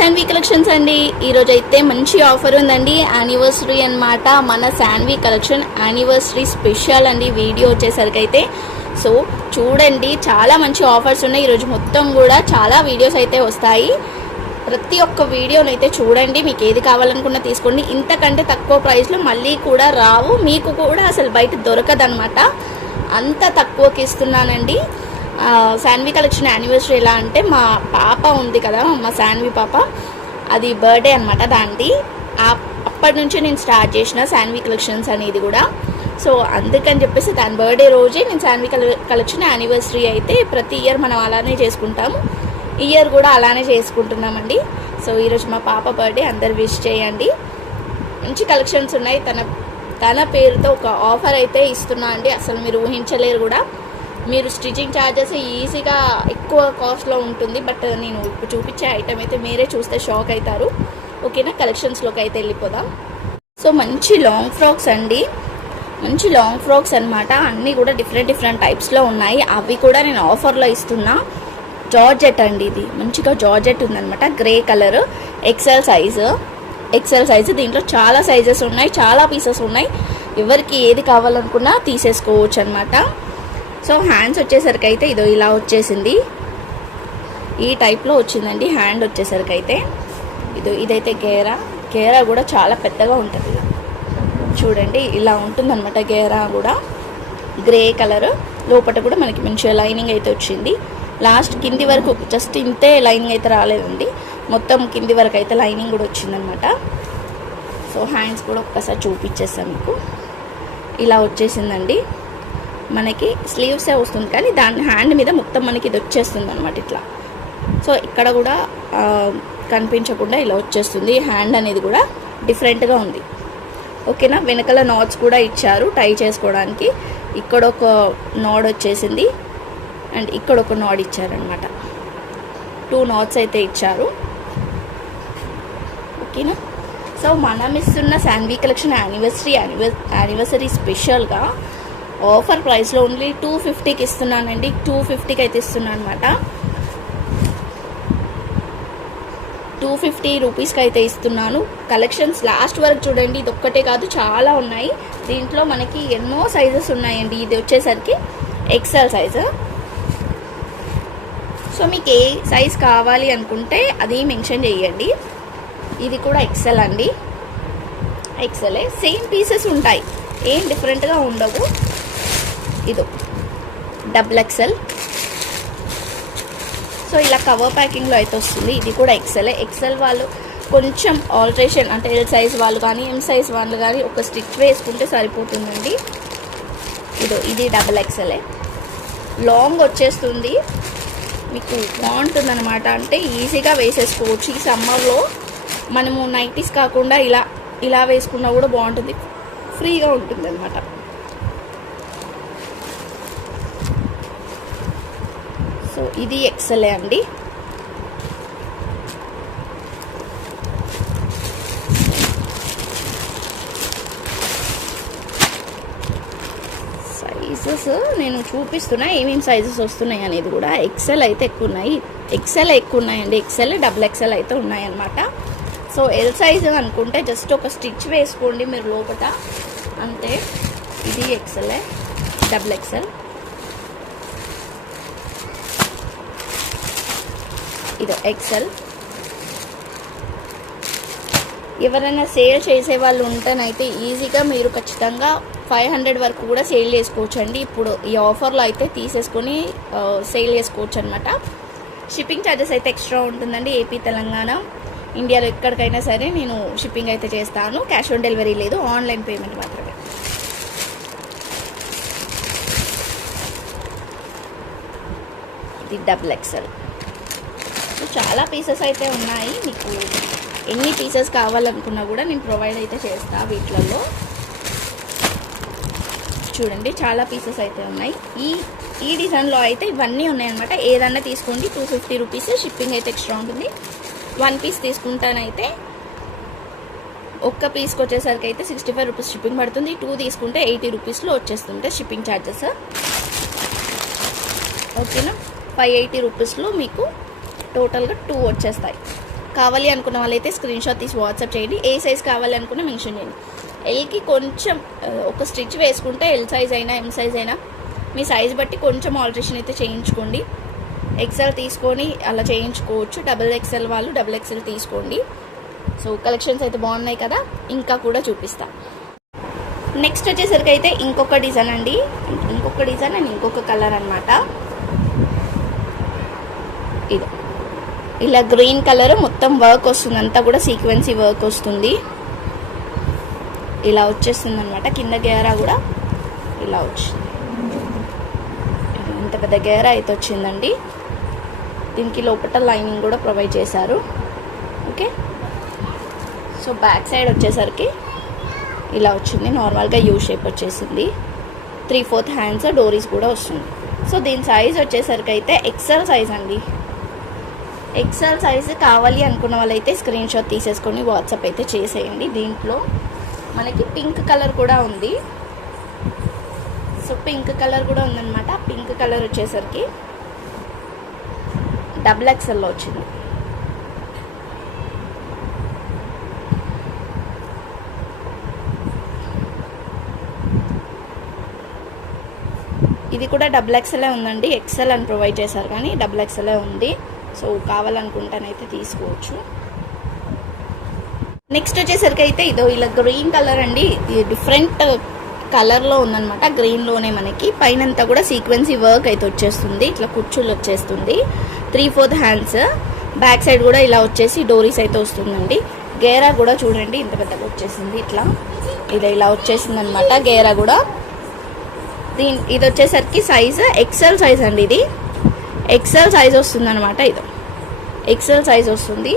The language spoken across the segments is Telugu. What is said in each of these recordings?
శాన్వీ కలెక్షన్స్ అండి. ఈరోజు అయితే మంచి ఆఫర్ ఉందండి. యానివర్సరీ అన్నమాట. మన శాన్వీ కలెక్షన్ యానివర్సరీ స్పెషల్ అండి. వీడియో వచ్చేసరికి అయితే సో చూడండి. చాలా మంచి ఆఫర్స్ ఉన్నాయి. ఈరోజు మొత్తం కూడా చాలా వీడియోస్ అయితే వస్తాయి. ప్రతి ఒక్క వీడియోని అయితే చూడండి. మీకు ఏది కావాలనుకున్నా తీసుకోండి. ఇంతకంటే తక్కువ ప్రైస్లో మళ్ళీ కూడా రావు. మీకు కూడా అసలు బయట దొరకదనమాట అంత తక్కువకి ఇస్తున్నానండి. శాన్వి కలెక్షన్ యానివర్సరీ ఎలా అంటే మా పాప ఉంది కదా మా శాన్వి పాప. అది బర్త్డే అనమాట దాంది అప్పటి నుంచి నేను స్టార్ట్ చేసిన శాన్వి కలెక్షన్స్ అనేది కూడా. సో అందుకని చెప్పేసి దాని బర్త్డే రోజే నేను శాన్వి కలెక్షన్ యానివర్సరీ అయితే ప్రతి ఇయర్ మనం అలానే చేసుకుంటాము. ఇయర్ కూడా అలానే చేసుకుంటున్నామండి. సో ఈరోజు మా పాప బర్త్డే అందరు విష్ చేయండి. మంచి కలెక్షన్స్ ఉన్నాయి. తన తన పేరుతో ఒక ఆఫర్ అయితే ఇస్తున్నా అండి. అసలు మీరు ఊహించలేరు కూడా. మీరు స్టిచ్చింగ్ ఛార్జెస్ ఈజీగా ఎక్కువ కాస్ట్లో ఉంటుంది బట్ నేను ఇప్పుడు చూపించే ఐటమ్ అయితే మీరే చూస్తే షాక్ అవుతారు. ఓకేనా? కలెక్షన్స్లోకి అయితే వెళ్ళిపోదాం. సో మంచి లాంగ్ ఫ్రాక్స్ అండి. మంచి లాంగ్ ఫ్రాక్స్ అన్నమాట. అన్నీ కూడా డిఫరెంట్ డిఫరెంట్ టైప్స్లో ఉన్నాయి. అవి కూడా నేను ఆఫర్లో ఇస్తున్నా. జార్జెట్ అండి ఇది. మంచిగా జార్జెట్ ఉందన్నమాట. Grey colour XL size XL size దీంట్లో చాలా సైజెస్ ఉన్నాయి చాలా పీసెస్ ఉన్నాయి. ఎవరికి ఏది కావాలనుకున్నా తీసేసుకోవచ్చు అనమాట సో హ్యాండ్స్ వచ్చేసరికి అయితే ఇదో ఇలా వచ్చేసింది. ఈ టైప్లో వచ్చిందండి హ్యాండ్ వచ్చేసరికి అయితే ఇదో ఇదైతే గేరా. గేరా కూడా చాలా పెద్దగా ఉంటుంది. ఇలా చూడండి ఇలా ఉంటుందన్నమాట గేరా కూడా. Grey colour. లోపల కూడా మనకి మంచిగా లైనింగ్ అయితే వచ్చింది. లాస్ట్ కింది వరకు జస్ట్ ఇంతే లైనింగ్ అయితే రాలేదండి. మొత్తం కింది వరకు అయితే లైనింగ్ కూడా వచ్చిందనమాట సో హ్యాండ్స్ కూడా ఒక్కసారి చూపించేస్తాం మీకు. ఇలా వచ్చేసిందండి. మనకి స్లీవ్సే వస్తుంది కానీ దాని హ్యాండ్ మీద మొత్తం మనకి ఇది వచ్చేస్తుంది అనమాట ఇట్లా. సో ఇక్కడ కూడా కనిపించకుండా ఇలా వచ్చేస్తుంది. హ్యాండ్ అనేది కూడా డిఫరెంట్గా ఉంది. ఓకేనా వెనకాల నాట్స్ కూడా ఇచ్చారు టై చేసుకోవడానికి. ఇక్కడ ఒక నాడ్ వచ్చేసింది. అండ్ ఇక్కడ ఒక నాడ్ ఇచ్చారనమాట టూ నాట్స్ అయితే ఇచ్చారు. ఓకేనా సో మనం ఇస్తున్న శాన్వీ కలెక్షన్ యానివర్సరీ యానివర్సరీ స్పెషల్గా ఆఫర్ ప్రైస్లో ఓన్లీ టూ ఫిఫ్టీకి ఇస్తున్నానండి. టూ ఫిఫ్టీకి అయితే ఇస్తున్నాను అనమాట టూ ఫిఫ్టీ రూపీస్కి అయితే ఇస్తున్నాను. కలెక్షన్స్ లాస్ట్ వరకు చూడండి ఇది ఒక్కటే కాదు చాలా ఉన్నాయి. దీంట్లో మనకి ఎన్నో సైజెస్ ఉన్నాయండి. ఇది వచ్చేసరికి ఎక్సెల్ సైజు సో మీకు ఏ సైజ్ కావాలి అనుకుంటే అది మెన్షన్ చేయండి. ఇది కూడా ఎక్సెల్ అండి. ఎక్సెలే సేమ్ పీసెస్ ఉంటాయి. ఏం డిఫరెంట్గా ఉండవు. ఇదో డబుల్ ఎక్సెల్ సో ఇలా కవర్ ప్యాకింగ్లో అయితే వస్తుంది. ఇది కూడా ఎక్సెల్ ఎక్సెల్ వాళ్ళు కొంచెం ఆల్ట్రేషన్ అంటే ఎల్ సైజ్ వాళ్ళు కానీ ఎం సైజ్ వాళ్ళు కానీ ఒక స్టిచ్ వేసుకుంటే సరిపోతుందండి. ఇదో ఇది డబుల్ ఎక్సెలే లాంగ్ వచ్చేస్తుంది. మీకు బాగుంటుంది అనమాట అంటే ఈజీగా వేసేసుకోవచ్చు. ఈ సమ్మర్లో మనము నైటీస్ కాకుండా ఇలా ఇలా వేసుకున్నా కూడా బాగుంటుంది. ఫ్రీగా ఉంటుంది అనమాట సో ఇది ఎక్సలే అండి. సైజెస్ నేను చూపిస్తున్నా ఏమేమి సైజెస్ వస్తున్నాయి అనేది కూడా. ఎక్సెల్ అయితే ఎక్కువ ఉన్నాయి ఎక్సెల్ ఎక్కువ ఉన్నాయండి ఎక్సెల్ డబుల్ ఎక్సెల్ అయితే ఉన్నాయన్నమాట. సో ఎల్ సైజ్ అనుకుంటే జస్ట్ ఒక స్టిచ్ వేసుకోండి మీరు లోపల అంతే. ఇది ఎక్సెల్ డబుల్ ఎక్సెల్ ఇది ఎక్సెల్ ఎవరైనా సేల్ చేసే వాళ్ళు ఉంటేనైతే ఈజీగా మీరు ఖచ్చితంగా ఫైవ్ హండ్రెడ్ వరకు కూడా సేల్ చేసుకోవచ్చు అండి ఇప్పుడు ఈ ఆఫర్లో అయితే తీసేసుకొని సేల్ చేసుకోవచ్చు అనమాట షిప్పింగ్ ఛార్జెస్ అయితే ఎక్స్ట్రా ఉంటుందండి ఏపీ తెలంగాణ. ఇండియాలో ఎక్కడికైనా సరే నేను షిప్పింగ్ అయితే చేస్తాను. క్యాష్ ఆన్ డెలివరీ లేదు ఆన్లైన్ పేమెంట్ మాత్రమే. ఇది డబుల్ ఎక్సెల్ చాలా పీసెస్ అయితే ఉన్నాయి. మీకు ఎన్ని పీసెస్ కావాలనుకున్నా కూడా నేను ప్రొవైడ్ అయితే చేస్తా వీటిలలో. చూడండి చాలా పీసెస్ అయితే ఉన్నాయి. ఈ ఈ డిజైన్లో అయితే ఇవన్నీ ఉన్నాయన్నమాట. ఏదన్నా తీసుకోండి టూ ఫిఫ్టీ రూపీస్ షిప్పింగ్ అయితే ఎక్స్ట్రా ఉంటుంది. వన్ పీస్ తీసుకుంటానైతే ఒక్క పీస్కి వచ్చేసరికి అయితే సిక్స్టీ ఫైవ్ రూపీస్ షిప్పింగ్ పడుతుంది. టూ తీసుకుంటే ఎయిటీ రూపీస్లో వచ్చేస్తుంటే షిప్పింగ్ ఛార్జెస్ ఓకేనా? ఫైవ్ ఎయిటీ రూపీస్లో మీకు టోటల్గా టూ వచ్చేస్తాయి. కావాలి అనుకున్న వాళ్ళైతే స్క్రీన్ షాట్ తీసి వాట్సాప్ చేయండి. ఏ సైజ్ కావాలి అనుకున్న మెన్షన్ చేయండి. ఎల్కి కొంచెం ఒక స్టిచ్ వేసుకుంటే ఎల్ సైజ్ అయినా ఎం సైజ్ అయినా మీ సైజ్ బట్టి కొంచెం ఆల్ట్రేషన్ అయితే చేయించుకోండి. ఎక్సెల్ తీసుకొని అలా చేయించుకోవచ్చు. డబుల్ ఎక్సెల్ వాళ్ళు డబుల్ ఎక్సెల్ తీసుకోండి. సో కలెక్షన్స్ అయితే బాగున్నాయి కదా ఇంకా కూడా చూపిస్తా. నెక్స్ట్ వచ్చేసరికి అయితే ఇంకొక డిజైన్ అండి. ఇంకొక డిజైన్ అండ్ ఇంకొక కలర్ అనమాట ఇది. ఇలా గ్రీన్ కలర్ మొత్తం వర్క్ వస్తుంది. అంతా కూడా సీక్వెన్సీ వర్క్ వస్తుంది. ఇలా వచ్చేస్తుంది అనమాట కింద గేరా కూడా ఇలా వచ్చింది. ఇంత పెద్ద గేరా అయితే వచ్చిందండి. దీనికి లోపల లైనింగ్ కూడా ప్రొవైడ్ చేశారు. ఓకే? సో బ్యాక్ సైడ్ వచ్చేసరికి ఇలా వచ్చింది. నార్మల్గా యూ షేప్ వచ్చేసింది. త్రీ ఫోర్త్ హ్యాండ్స్ డోరీస్ కూడా వస్తుంది. సో దీని సైజ్ వచ్చేసరికి అయితే ఎక్సెల్ సైజ్ అండి. ఎక్సెల్ సైజ్ కావాలి అనుకున్న వాళ్ళైతే స్క్రీన్ షాట్ తీసేసుకొని వాట్సాప్ అయితే చేసేయండి దీంట్లో. మనకి పింక్ కలర్ కూడా ఉంది. సో పింక్ కలర్ కూడా ఉందన్నమాట. పింక్ కలర్ వచ్చేసరికి డబుల్ ఎక్సెల్లో వచ్చింది. ఇది కూడా డబుల్ ఎక్సెలే ఉందండి. ఎక్సెల్ అని ప్రొవైడ్ చేశారు కానీ డబుల్ ఎక్సెలే ఉంది. సో కావాలనుకుంటానైతే తీసుకోవచ్చు. నెక్స్ట్ వచ్చేసరికి అయితే ఇదో ఇలా గ్రీన్ కలర్ అండి. ఇది డిఫరెంట్ కలర్లో ఉందన్నమాట. గ్రీన్లోనే మనకి. పైన అంతా కూడా సీక్వెన్సీ వర్క్ అయితే వచ్చేస్తుంది. ఇట్లా కుర్చీలు వచ్చేస్తుంది. Three fourth hands back side కూడా ఇలా వచ్చేసి డోరీస్ అయితే వస్తుందండి. గేరా కూడా చూడండి. ఇంత పెద్దగా వచ్చేసింది ఇట్లా. ఇది ఇలా వచ్చేసింది అనమాట గేరా కూడా. దీని ఇది వచ్చేసరికి సైజ్ ఎక్సెల్ సైజ్ అండి ఇది. ఎక్సెల్ సైజ్ వస్తుంది అనమాట ఇది. ఎక్సెల్ సైజ్ వస్తుంది.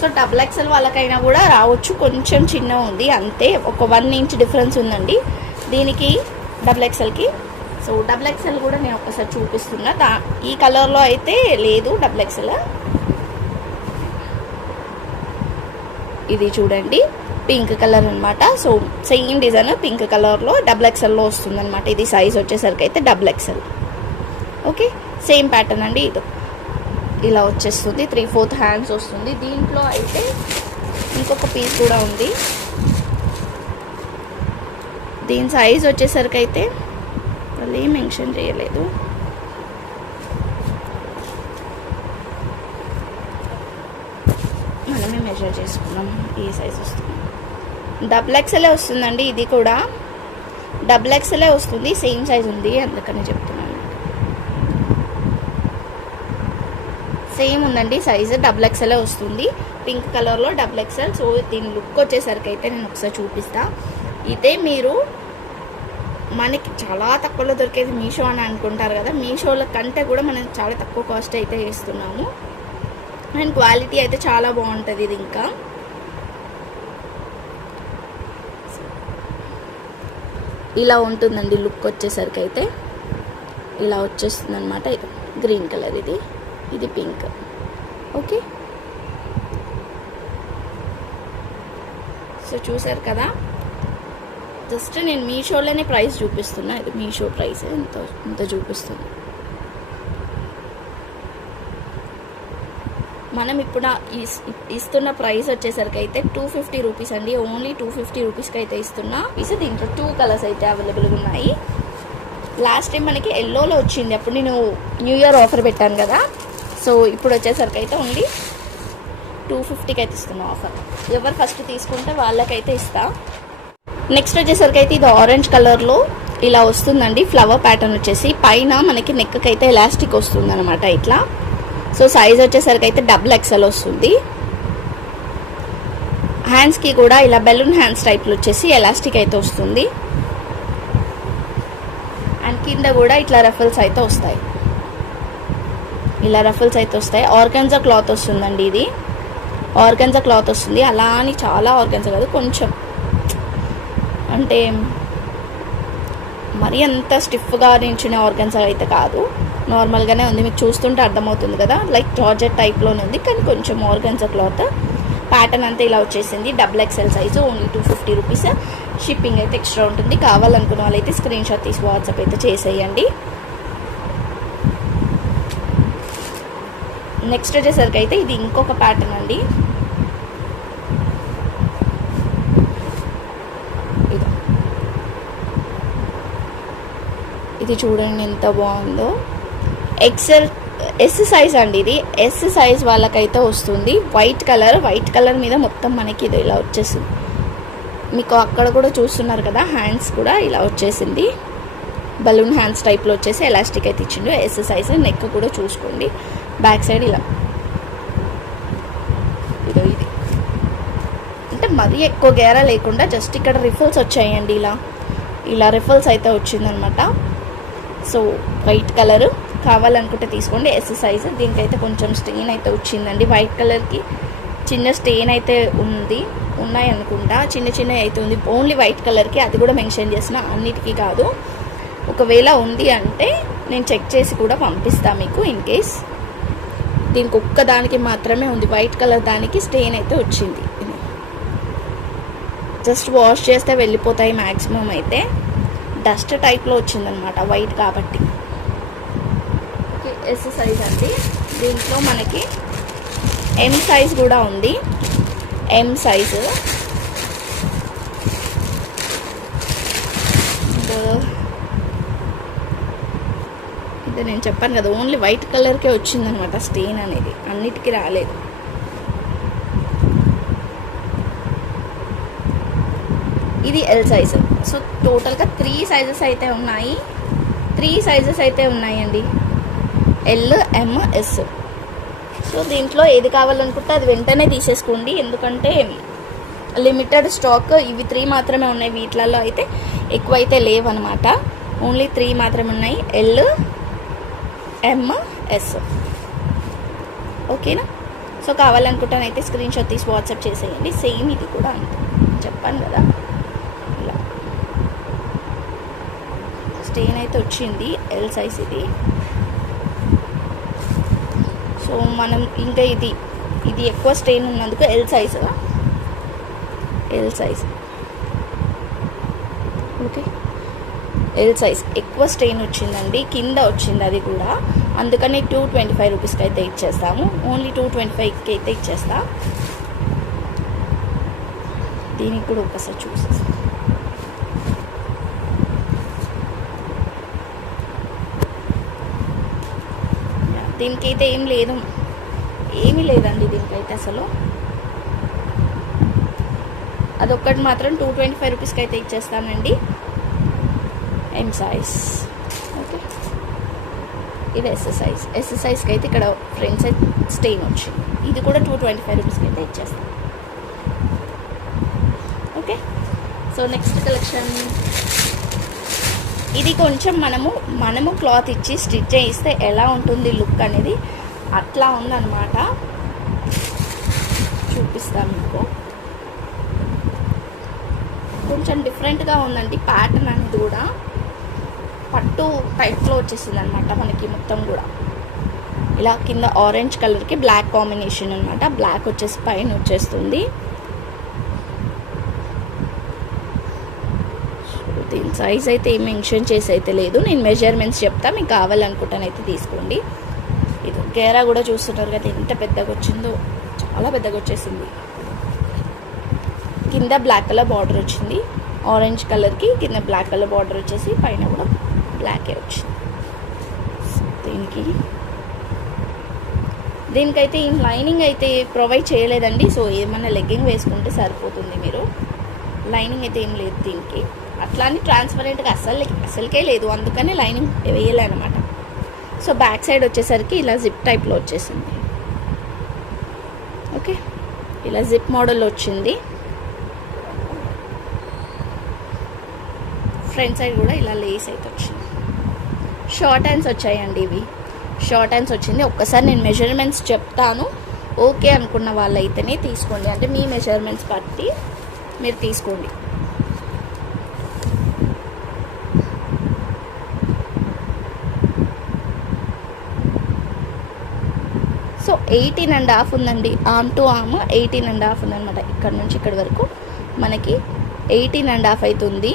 సో డబుల్ ఎక్సెల్ వాళ్ళకైనా కూడా రావచ్చు. కొంచెం చిన్న ఉంది. అంతే. ఒక వన్ ఇంచ్ డిఫరెన్స్ ఉందండి. దీనికి డబుల్ ఎక్సెల్కి సో డబుల్ ఎక్సెల్ కూడా నేను ఒకసారి చూపిస్తున్నా. దా ఈ కలర్లో అయితే లేదు డబుల్ ఎక్సెల్ ఇది చూడండి. పింక్ కలర్ అనమాట సో సేమ్ డిజైన్ పింక్ కలర్లో డబుల్ ఎక్సెల్లో వస్తుంది అనమాట ఇది సైజ్ వచ్చేసరికి అయితే double XL okay? Same pattern అండి ఇది. ఇలా వచ్చేస్తుంది. త్రీ ఫోర్త్ హ్యాండ్స్ వస్తుంది. దీంట్లో అయితే ఇంకొక పీస్ కూడా ఉంది. దీని సైజ్ వచ్చేసరికి అయితే వాళ్ళు ఏం మెన్షన్ చేయలేదు. మనమే మెజర్ చేసుకున్నాం. ఈ సైజ్ వస్తుంది. డబుల్ ఎక్స్ఎలే వస్తుందండి ఇది కూడా. డబుల్ ఎక్స్ఎలే వస్తుంది. సేమ్ సైజ్ ఉంది. అందుకని చెప్తాను సేమ్ ఉందండి. సైజ్ డబుల్ ఎక్సెల్ వస్తుంది. పింక్ కలర్లో డబుల్ ఎక్స్ఎల్. సో దీని లుక్ వచ్చేసరికి అయితే నేను ఒకసారి చూపిస్తా. ఇదే మీరు మనకి చాలా తక్కువలో దొరికేది మీషో అని అనుకుంటారు కదా. మీషోల కంటే కూడా మనం చాలా తక్కువ కాస్ట్ అయితే వేస్తున్నాము. అండ్ క్వాలిటీ అయితే చాలా బాగుంటుంది ఇది ఇంకా. ఇలా ఉంటుందండి లుక్ వచ్చేసరికి అయితే. ఇలా వచ్చేస్తుంది అనమాట గ్రీన్ కలర్ ఇది. ఇది పింక్. ఓకే? సో చూసారు కదా? జస్ట్ నేను మీషోలోనే ప్రైస్ చూపిస్తున్నా. ఇది మీషో ప్రైస్. ఎంత ఎంత చూపిస్తుంది? మనం ఇప్పుడు ఇస్తున్న ప్రైస్ వచ్చేసరికి అయితే టూ ఫిఫ్టీ రూపీస్ అండి. ఓన్లీ టూ ఫిఫ్టీ రూపీస్కి అయితే ఇస్తున్నా. ఇసు దీంట్లో టూ కలర్స్ అయితే అవైలబుల్గా ఉన్నాయి. లాస్ట్ టైం మనకి ఎల్లోలో వచ్చింది. అప్పుడు నేను న్యూ ఇయర్ ఆఫర్ పెట్టాను కదా. సో ఇప్పుడు వచ్చేసరికి అయితే ఉంది టూ ఫిఫ్టీకి అయితే ఇస్తున్నాం ఆఫర్. ఎవరు ఫస్ట్ తీసుకుంటే వాళ్ళకైతే ఇస్తా. నెక్స్ట్ వచ్చేసరికి అయితే ఇది ఆరెంజ్ కలర్లో ఇలా వస్తుందండి. ఫ్లవర్ ప్యాటర్న్ వచ్చేసి పైన మనకి నెక్కి అయితే ఎలాస్టిక్ వస్తుంది అనమాట ఇట్లా. సో సైజ్ వచ్చేసరికి అయితే డబుల్ ఎక్సెల్ వస్తుంది. హ్యాండ్స్కి కూడా ఇలా బెలూన్ హ్యాండ్స్ టైప్లో వచ్చేసి ఎలాస్టిక్ అయితే వస్తుంది. అండ్ కింద కూడా ఇట్లా రఫల్స్ అయితే వస్తాయి. ఇలా రఫల్స్ అయితే వస్తాయి. ఆర్గన్జా క్లాత్ వస్తుందండి ఇది. ఆర్గన్జా క్లాత్ వస్తుంది. అలా అని చాలా ఆర్గన్జా కాదు కొంచెం. అంటే మరీ అంత స్టిఫ్గా నించునే ఆర్గన్స్ అయితే కాదు. నార్మల్గానే ఉంది. మీకు చూస్తుంటే అర్థమవుతుంది కదా. లైక్ జార్జెట్ టైప్లోనే ఉంది కానీ కొంచెం ఆర్గన్స్ క్లాత్. ప్యాటర్న్ అంతా ఇలా వచ్చేసింది. Double XL size only two fifty rupees. Shipping అయితే ఎక్స్ట్రా ఉంటుంది. కావాలనుకున్న వాళ్ళైతే స్క్రీన్ షాట్ తీసి వాట్సాప్ అయితే చేసేయండి. నెక్స్ట్ వచ్చేసరికి అయితే ఇది ఇంకొక ప్యాటర్న్ అండి. ఇది. చూడండి ఎంత బాగుందో. ఎక్సెల్ ఎస్ సైజ్ అండి ఇది. ఎస్ సైజ్ వాళ్ళకైతే వస్తుంది. వైట్ కలర్ వైట్ కలర్ మీద మొత్తం మనకి ఇది ఇలా వచ్చేసింది. మీకు అక్కడ కూడా చూస్తున్నారు కదా హ్యాండ్స్ కూడా ఇలా వచ్చేసింది. బలూన్ హ్యాండ్స్ టైప్లో వచ్చేసి ఎలాస్టిక్ అయితే ఇచ్చిండు. ఎస్ సైజ్ నెక్ కూడా చూసుకోండి. బ్యాక్ సైడ్ ఇలా. ఇదో ఇది. అంటే మరీ ఎక్కువ గేరా లేకుండా జస్ట్ ఇక్కడ రిఫల్స్ వచ్చాయండి ఇలా. ఇలా రిఫల్స్ అయితే వచ్చిందనమాట. సో వైట్ కలర్ కావాలనుకుంటే తీసుకోండి. ఎక్సర్సైజ్ దీనికైతే కొంచెం స్టెయిన్ అయితే వచ్చిందండి. వైట్ కలర్కి చిన్న స్టెయిన్ అయితే ఉంది. ఉన్నాయి అనుకుంటా చిన్న చిన్న అయితే ఉంది. ఓన్లీ వైట్ కలర్కి అది కూడా మెన్షన్ చేసిన అన్నిటికీ కాదు. ఒకవేళ ఉంది అంటే నేను చెక్ చేసి కూడా పంపిస్తాను మీకు ఇన్ కేస్. దీనికి ఒక్క దానికి మాత్రమే ఉంది. వైట్ కలర్ దానికి స్టెయిన్ అయితే వచ్చింది. జస్ట్ వాష్ చేస్తే వెళ్ళిపోతాయి మ్యాక్సిమం అయితే. డస్ట్ టైప్లో వచ్చిందనమాట వైట్ కాబట్టి. ఎస్ సైజ్ అండి. దీంట్లో మనకి ఎం సైజ్ కూడా ఉంది. ఎం సైజు అంటే నేను చెప్పాను కదా ఓన్లీ వైట్ కలర్కే వచ్చిందనమాట స్టెయిన్ అనేది. అన్నిటికీ రాలేదు. ఇది ఎల్ సైజ్ సో టోటల్గా త్రీ సైజెస్ అయితే ఉన్నాయి. త్రీ సైజెస్ అయితే ఉన్నాయండి. ఎల్ ఎమ్ ఎస్ సో దీంట్లో ఏది కావాలనుకుంటే అది వెంటనే తీసేసుకోండి. ఎందుకంటే లిమిటెడ్ స్టాక్ ఇవి త్రీ మాత్రమే ఉన్నాయి. వీటిలలో అయితే ఎక్కువ అయితే లేవన్నమాట ఓన్లీ త్రీ మాత్రమే ఉన్నాయి. ఎల్ ఎమ్ ఎస్ ఓకేనా సో కావాలనుకుంటానైతే స్క్రీన్ షాట్ తీసి వాట్సాప్ చేసేయండి. సేమ్ ఇది కూడా అంతే. చెప్పాను కదా. ఇలా. స్టెయిన్ అయితే వచ్చింది? ఎల్ సైజ్ ఇది. సో మనం ఇంకా ఇది ఇది ఎక్కువ స్టెయిన్ ఉన్నందుకు L size L size okay L size ఎక్కువ స్టెయిన్ వచ్చిందండి. కింద వచ్చింది అది కూడా. అందుకని టూ ట్వంటీ ఫైవ్ రూపీస్కి అయితే ఇచ్చేస్తాము. ఓన్లీ టూ ట్వంటీ ఫైవ్కి అయితే ఇచ్చేస్తా. దీనికి కూడా ఒకసారి చూసేస్తాం. దీనికైతే ఏం లేదు. ఏమీ లేదండి దీనికైతే అసలు. అదొక్కటి మాత్రం టూ ట్వంటీ ఫైవ్ రూపీస్కి అయితే ఇచ్చేస్తానండి. ఎం సైజ్ ఓకే ఇది ఎస్ సైజ్ అయితే ఇక్కడ ఫ్రంట్ అయితే స్టెయిన్ వచ్చింది. ఇది కూడా టూ ట్వంటీ ఫైవ్ రూపీస్కి అయితే ఇచ్చేస్తాం. ఓకే సో నెక్స్ట్ కలెక్షన్ ఇది కొంచెం మనము మనము క్లాత్ ఇచ్చి స్టిచ్ చేయిస్తే ఎలా ఉంటుంది లుక్ అనేది అట్లా ఉందన్నమాట. చూపిస్తాను మీకు. కొంచెం డిఫరెంట్గా ఉందండి ప్యాటర్న్ అనేది కూడా. పట్టు టైప్లో వచ్చేసింది అనమాట మనకి మొత్తం కూడా. ఇలా కింద ఆరెంజ్ కలర్కి బ్లాక్ కాంబినేషన్ అనమాట బ్లాక్ వచ్చేసి పైన వచ్చేస్తుంది. దీని సైజ్ అయితే ఏం మెన్షన్ చేసి అయితే లేదు. నేను మెజర్మెంట్స్ చెప్తా. మీకు కావాలనుకుంటానైతే తీసుకోండి. ఇది గేరా కూడా చూస్తున్నారు కదా ఎంత పెద్దగా వచ్చిందో. చాలా పెద్దగా వచ్చేసింది. కింద బ్లాక్ కలర్ బార్డర్ వచ్చింది. ఆరెంజ్ కలర్కి కింద బ్లాక్ కలర్ బార్డర్ వచ్చేసి పైన కూడా బ్లాకే వచ్చింది దీనికి దీనికైతే ఏం లైనింగ్ అయితే ప్రొవైడ్ చేయలేదండి. సో ఏమన్నా లెగ్గింగ్ వేసుకుంటే సరిపోతుంది మీరు. లైనింగ్ అయితే ఏం లేదు దీనికి. అట్లా అని ట్రాన్స్పరెంట్గా అస్సలు అసలుకే లేదు. అందుకనే లైనింగ్ వేయలే అనమాట సో బ్యాక్ సైడ్ వచ్చేసరికి ఇలా జిప్ టైప్లో వచ్చేసింది. ఓకే ఇలా జిప్ మోడల్ వచ్చింది. ఫ్రంట్ సైడ్ కూడా ఇలా లేస్ అయితే వచ్చింది. షార్ట్ హ్యాండ్స్ వచ్చాయండి ఇవి. షార్ట్ హ్యాండ్స్ వచ్చింది. ఒక్కసారి నేను మెజర్మెంట్స్ చెప్తాను. ఓకే అనుకున్న వాళ్ళైతేనే తీసుకోండి. అంటే మీ మెజర్మెంట్స్ బట్టి మీరు తీసుకోండి. సో ఎయిటీన్ అండ్ హాఫ్ ఉందండి. Arm to arm eighteen and half ఉందన్నమాట. ఇక్కడ నుంచి ఇక్కడ వరకు మనకి ఎయిటీన్ అండ్ హాఫ్ అవుతుంది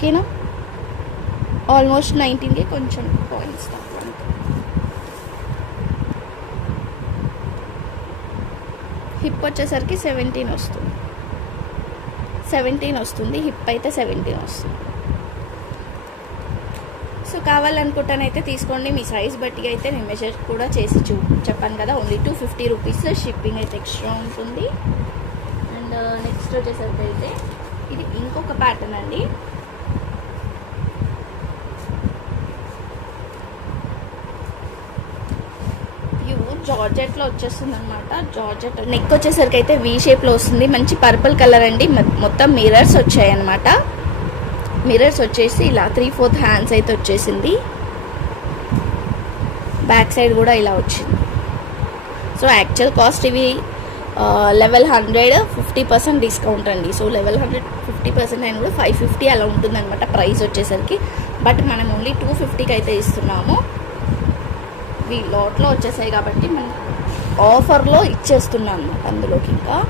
ఓకేనా? ఆల్మోస్ట్ నైన్టీన్కి కొంచెం పాయింట్స్ తక్కువ హిప్ వచ్చేసరికి సెవెంటీన్ వస్తుంది. సెవెంటీన్ వస్తుంది హిప్ అయితే సెవెంటీన్ వస్తుంది. సో కావాలనుకుంటానైతే తీసుకోండి. మీ సైజ్ బట్టి అయితే నేను మెజర్ కూడా చేసి చూ చెప్పాను కదా only two fifty rupees shipping అయితే ఎక్స్ట్రా ఉంటుంది. అండ్ నెక్స్ట్ uh, వచ్చేసరికి అయితే ఇది ఇంకొక ప్యాటర్న్ అండి. జార్జెట్లో వచ్చేస్తుంది అనమాట జార్జెట్ నెక్ వచ్చేసరికి అయితే వీ షేప్లో వస్తుంది. మంచి పర్పుల్ కలర్ అండి. మొత్తం మిరర్స్ వచ్చాయి అనమాట మిరర్స్ వచ్చేసి ఇలా త్రీ ఫోర్త్ హ్యాండ్స్ అయితే వచ్చేసింది. బ్యాక్ సైడ్ కూడా ఇలా వచ్చింది. సో యాక్చువల్ కాస్ట్ ఇవి level hundred fifty percent discount అండి. So level hundred fifty percent అయిన కూడా ఫైవ్ ఫిఫ్టీ అలా ఉంటుందన్నమాట ప్రైస్ వచ్చేసరికి. బట్ మనం ఓన్లీ టూ ఫిఫ్టీకి అయితే ఇస్తున్నాము. ఇవి లాట్లో వచ్చేసాయి కాబట్టి మనం ఆఫర్లో ఇచ్చేస్తున్నాం అందులోకి ఇంకా.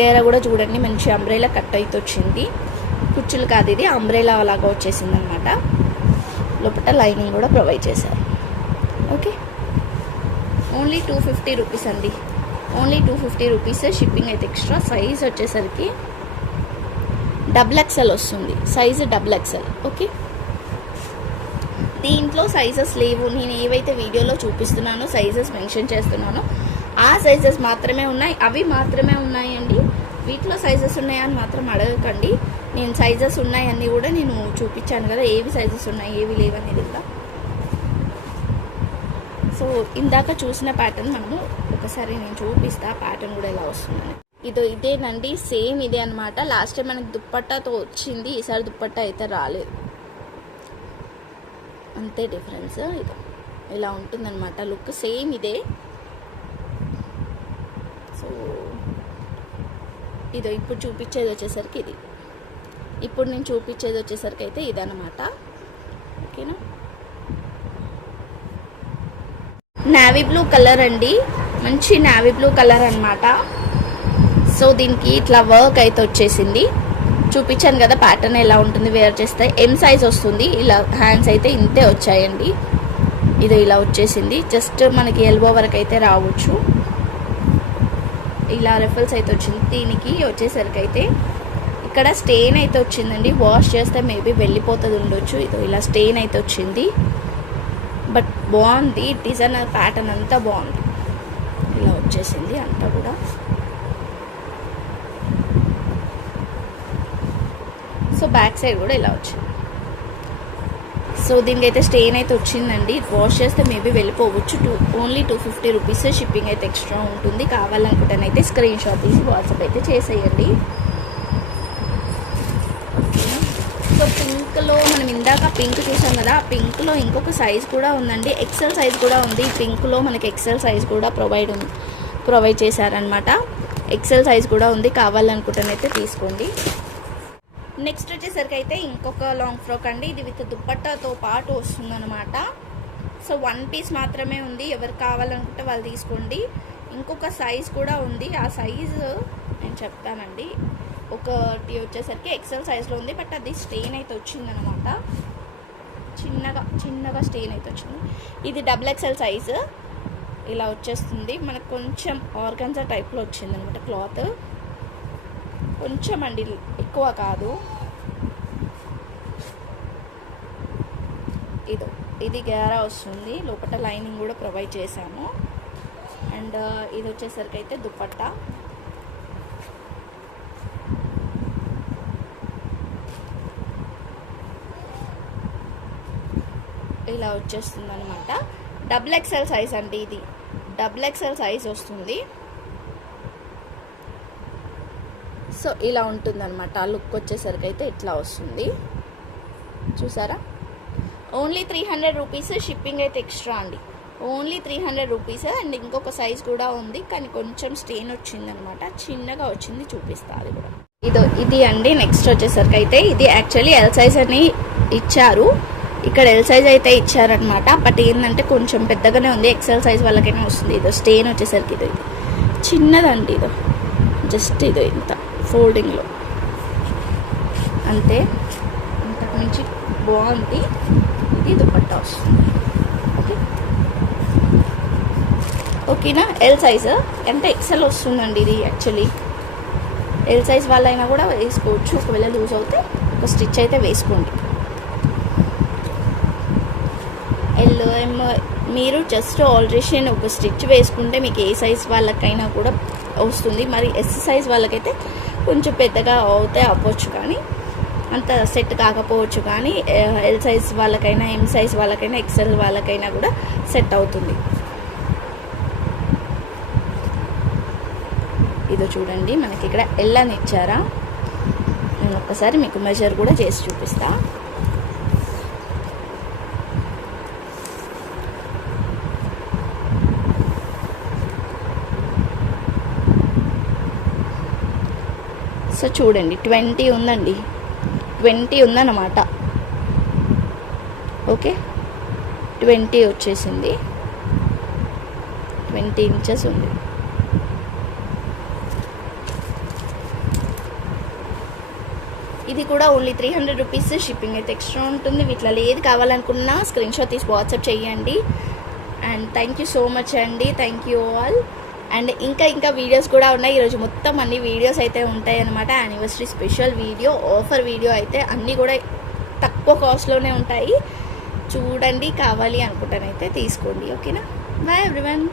గేర కూడా చూడండి మంచి అంబ్రేలా కట్ అయితే వచ్చింది. కుచ్చులు కాదు ఇది అంబ్రేలా లాగా వచ్చేసింది అనమాట లోపల లైనింగ్ కూడా ప్రొవైడ్ చేశారు. Okay. Only two fifty rupees అండి. Only two fifty rupees shipping అయితే ఎక్స్ట్రా. సైజ్ వచ్చేసరికి డబుల్ ఎక్సెల్ వస్తుంది. Size double XL okay. దీంట్లో సైజెస్ లేవు. నేను ఏవైతే వీడియోలో చూపిస్తున్నానో సైజెస్ మెన్షన్ చేస్తున్నానో ఆ సైజెస్ మాత్రమే ఉన్నాయి. అవి మాత్రమే ఉన్నాయండి. వీటిలో సైజెస్ ఉన్నాయని మాత్రం అడగకండి. నేను సైజెస్ ఉన్నాయన్నీ కూడా నేను చూపించాను కదా ఏవి సైజెస్ ఉన్నాయి ఏవి లేవనేది కూడా. సో ఇందాక చూసిన ప్యాటర్న్ మనము ఒకసారి నేను చూపిస్తా ప్యాటర్న్ కూడా ఎలా వస్తుందని. ఇదో ఇదేనండి సేమ్ ఇదే అనమాట లాస్ట్ టైం మనకి దుప్పట్టాతో వచ్చింది ఈసారి దుప్పట్టా అయితే రాలేదు. అంతే డిఫరెన్స్. ఇది ఇలా ఉంటుందన్నమాట. లుక్ సేమ్ ఇదే. సో ఇదో ఇప్పుడు చూపించేది వచ్చేసరికి ఇది. ఇప్పుడు నేను చూపించేది వచ్చేసరికి అయితే ఇదన్నమాట. ఓకేనా? నావీ బ్లూ కలర్ అండి. మంచి నావీ బ్లూ కలర్ అనమాట సో దీనికి ఇట్లా వర్క్ అయితే వచ్చేసింది. చూపించాను కదా ప్యాటర్న్ ఎలా ఉంటుంది వేర్ చేస్తే. ఎం సైజ్ వస్తుంది. ఇలా హ్యాండ్స్ అయితే ఇంతే వచ్చాయండి. ఇది ఇలా వచ్చేసింది. జస్ట్ మనకి ఎల్బో వరకు అయితే రావచ్చు. ఇలా రెఫల్స్ అయితే వచ్చింది. దీనికి వచ్చేసరికి అయితే ఇక్కడ స్టెయిన్ అయితే వచ్చిందండి. వాష్ చేస్తే మేబీ వెళ్ళిపోతుంది ఉండొచ్చు. ఇది ఇలా స్టెయిన్ అయితే వచ్చింది. బట్ బాగుంది. డిజైన్ ప్యాటర్న్ అంతా బాగుంది. ఇలా వచ్చేసింది అంతా కూడా. సో బ్యాక్ సైడ్ కూడా ఇలా వచ్చింది. సో దీనికి అయితే స్టెయిన్ అయితే వచ్చిందండి. వాష్ చేస్తే మేబీ వెళ్ళిపోవచ్చు. Two only two fifty rupees shipping అయితే ఎక్స్ట్రా ఉంటుంది. కావాలనుకుంటేనైతే స్క్రీన్ షాట్ తీసి వాట్సాప్ అయితే చేసేయండి. సో పింక్లో మనం ఇందాక పింక్ చూసాం కదా ఆ పింక్లో ఇంకొక సైజ్ కూడా ఉందండి. ఎక్సెల్ సైజ్ కూడా ఉంది. పింక్లో మనకి ఎక్సెల్ సైజ్ కూడా ప్రొవైడ్ ఉంది ప్రొవైడ్ చేశారనమాట ఎక్సెల్ సైజ్ కూడా ఉంది. కావాలనుకుంటేనైతే తీసుకోండి. నెక్స్ట్ వచ్చేసరికి అయితే ఇంకొక లాంగ్ ఫ్రాక్ అండి. ఇది విత్ దుప్పట్టాతో పాటు వస్తుందనమాట సో వన్ పీస్ మాత్రమే ఉంది. ఎవరు కావాలనుకుంటే వాళ్ళు తీసుకోండి. ఇంకొక సైజ్ కూడా ఉంది. ఆ సైజు నేను చెప్తానండి. ఒకటి వచ్చేసరికి ఎక్సెల్ సైజ్లో ఉంది. బట్ అది స్టెయిన్ అయితే వచ్చిందనమాట చిన్నగా చిన్నగా స్టెయిన్ అయితే వచ్చింది. ఇది డబుల్ ఎక్సెల్ సైజు ఇలా వచ్చేస్తుంది. మనకు కొంచెం ఆర్గన్జా టైప్లో వచ్చిందనమాట క్లాత్ కొంచెం అండి ఎక్కువ కాదు. ఇదో ఇది గ్యారా వస్తుంది. లోపల లైనింగ్ కూడా ప్రొవైడ్ చేశాము. అండ్ ఇది వచ్చేసరికి అయితే దుపట్టా. ఇలా వచ్చేస్తుంది అనమాట డబుల్ ఎక్స్ఎల్ సైజ్ అండి ఇది. డబుల్ ఎక్స్ఎల్ సైజ్ వస్తుంది. సో ఇలా ఉంటుందన్నమాట. ఆ లుక్ వచ్చేసరికి అయితే ఇట్లా వస్తుంది. చూసారా? Only three hundred rupees shipping అయితే ఎక్స్ట్రా అండి. Only three hundred rupees and ఇంకొక సైజ్ కూడా ఉంది. కానీ కొంచెం స్టెయిన్ వచ్చిందనమాట చిన్నగా వచ్చింది చూపిస్తా అది కూడా. ఇదో ఇది అండి. నెక్స్ట్ వచ్చేసరికి అయితే ఇది యాక్చువల్లీ ఎల్ సైజ్ అని ఇచ్చారు. ఇక్కడ ఎల్ సైజ్ అయితే ఇచ్చారనమాట బట్ ఏంటంటే కొంచెం పెద్దగానే ఉంది. ఎక్సెల్ సైజ్ వాళ్ళకైనా వస్తుంది. ఇదో స్టెయిన్ వచ్చేసరికి ఇదో ఇది. చిన్నదండి ఇదో. జస్ట్ ఇదో ఇంత. ఫోల్డింగ్లో. అంతే. అంతకు మించి బాగుంది. ఇది దుపట్టా వస్తుంది. ఓకే. ఓకేనా? ఎల్ సైజ్ అంటే ఎక్సెల్ వస్తుందండి ఇది యాక్చువల్లీ ఎల్ సైజ్ వాళ్ళైనా కూడా వేసుకోవచ్చు. ఒకవేళ లూజ్ అవుతే ఒక స్టిచ్ అయితే వేసుకోండి. ఎల్ ఎం మీరు జస్ట్ ఆల్ట్రేషన్ ఒక స్టిచ్ వేసుకుంటే మీకు ఏ సైజ్ వాళ్ళకైనా కూడా వస్తుంది. మరి ఎస్ సైజ్ వాళ్ళకైతే కొంచెం పెద్దగా అవుతే అవ్వచ్చు కానీ అంత సెట్ కాకపోవచ్చు కానీ ఎల్ సైజ్ వాళ్ళకైనా ఎం సైజ్ వాళ్ళకైనా ఎక్సెల్ వాళ్ళకైనా కూడా సెట్ అవుతుంది. ఇదో చూడండి మనకి ఇక్కడ ఎల్ అని ఇచ్చారా? నేను ఒక్కసారి మీకు మెజర్ కూడా చేసి చూపిస్తాను సో చూడండి ట్వంటీ ఉందండి. ట్వంటీ ఉందన్నమాట. ఓకే? ట్వంటీ వచ్చేసింది. ట్వంటీ ఇంచెస్ ఉంది. ఇది కూడా only three hundred rupees shipping. అయితే ఎక్స్ట్రా ఉంటుంది. వీటిలో ఏది కావాలనుకున్నా స్క్రీన్ షాట్ తీసి వాట్సాప్ చేయండి. And thank you so much అండి. థ్యాంక్ యూ ఆల్ అండ్ ఇంకా ఇంకా వీడియోస్ కూడా ఉన్నాయి. ఈరోజు మొత్తం అన్ని వీడియోస్ అయితే ఉంటాయి అనమాట anniversary special video offer video అయితే అన్నీ కూడా తక్కువ కాస్ట్లోనే ఉంటాయి. చూడండి కావాలి అనుకుంటానైతే తీసుకోండి. ఓకేనా బాయ్ ఎవ్రీవన్